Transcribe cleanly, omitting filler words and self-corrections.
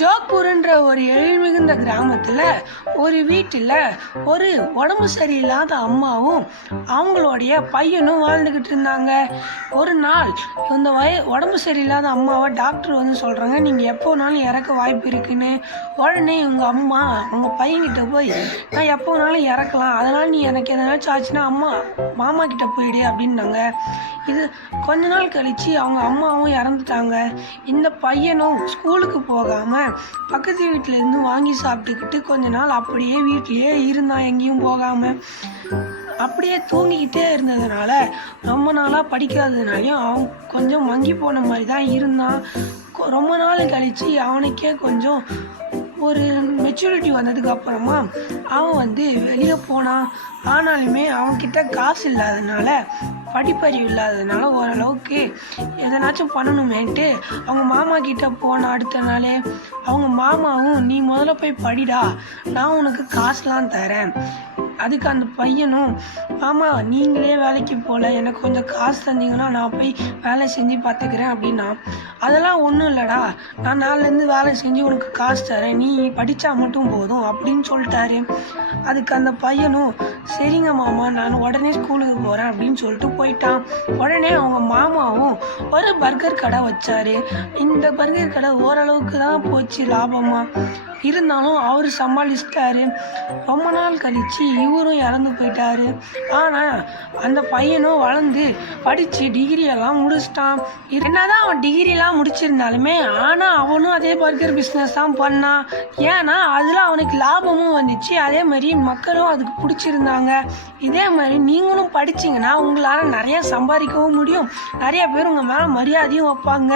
ஜோக்பூர்ன்ற ஒரு எழில்மிகுந்த கிராமத்தில் ஒரு வீட்டில் ஒரு உடம்பு சரியில்லாத அம்மாவும் அவங்களுடைய பையனும் வாழ்ந்துக்கிட்டு இருந்தாங்க. ஒரு நாள் இந்த உடம்பு சரியில்லாத அம்மாவை டாக்டர் வந்து சொல்கிறாங்க, நீங்கள் எப்போனாலும் இறக்க வாய்ப்பு இருக்குன்னு. உடனே உங்கள் அம்மா அவங்க பையன்கிட்ட போய், நான் எப்போனாலும் இறக்கலாம், அதனால் நீ எனக்கு எதனாச்சும் ஆச்சுன்னா மாமா கிட்ட போயிடு அப்படின்னாங்க. இது கொஞ்ச நாள் கழித்து அவங்க அம்மாவும் இறந்துட்டாங்க. இந்த பையனும் ஸ்கூலுக்கு போகாமல் பக்கத்து வீட்டிலேருந்து வாங்கி சாப்பிட்டுக்கிட்டு கொஞ்ச நாள் அப்படியே வீட்லேயே இருந்தான், எங்கேயும் போகாமல். அப்படியே தூங்கிக்கிட்டே இருந்ததுனால ரொம்ப நாளாக படிக்காததுனாலையும் அவன் கொஞ்சம் மங்கி போன மாதிரி தான் இருந்தான். ரொம்ப நாள் கழித்து அவனுக்கே கொஞ்சம் ஒரு மெச்சூரிட்டி வந்ததுக்கு அப்புறமா அவன் வந்து வெளியே போனான். ஆனாலுமே அவன்கிட்ட காசு இல்லாததுனால, படிப்பறிவு இல்லாததுனால ஓரளவுக்கு எதனாச்சும் பண்ணணுமேன்ட்டு அவங்க மாமா கிட்ட போன அடுத்த நாளே அவங்க மாமாவும், நீ முதல்ல போய் படிடா, நான் உனக்கு காசுலாம் தரேன். அதுக்கு அந்த பையனும், மாமா நீங்களே வேலைக்கு போகல, எனக்கு கொஞ்சம் காசு தந்தீங்கன்னா நான் போய் வேலை செஞ்சு பார்த்துக்கிறேன் அப்படின்னா, அதெல்லாம் ஒன்றும் இல்லைடா, நான் நாளிலேருந்து வேலை செஞ்சு உனக்கு காசு தரேன், நீ படித்தா மட்டும் போதும் அப்படின்னு சொல்லிட்டாரு. அதுக்கு அந்த பையனும், சரிங்க மாமா நான் உடனே ஸ்கூலுக்கு போகிறேன் அப்படின்னு சொல்லிட்டு போயிட்டான். உடனே அவங்க மாமாவும் ஒரு பர்கர் கடை வச்சார். இந்த பர்கர் கடை ஓரளவுக்கு தான் போச்சு லாபமாக. இருந்தாலும் அவர் சமாளிச்சிட்டாரு. ரொம்ப நாள் கழித்து இவரும் இறந்து போயிட்டாரு. ஆனால் அந்த பையனும் வளர்ந்து படித்து டிகிரியெல்லாம் முடிச்சிட்டான். என்னதான் அவன் டிகிரிலாம் முடிச்சிருந்தாலுமே ஆனால் அவனும் அதே பர்கர் பிஸ்னஸ் தான் பண்ணான். ஏன்னா அதில் அவனுக்கு லாபமும் வந்துச்சு, அதே மாதிரி மக்களும் அதுக்கு பிடிச்சிருந்தாங்க. இதே மாதிரி நீங்களும் படிச்சிங்கன்னா உங்களால் நிறைய சம்பாதிக்கவும் முடியும், நிறைய பேர் உங்கள் மேலே மரியாதையும் வைப்பாங்க.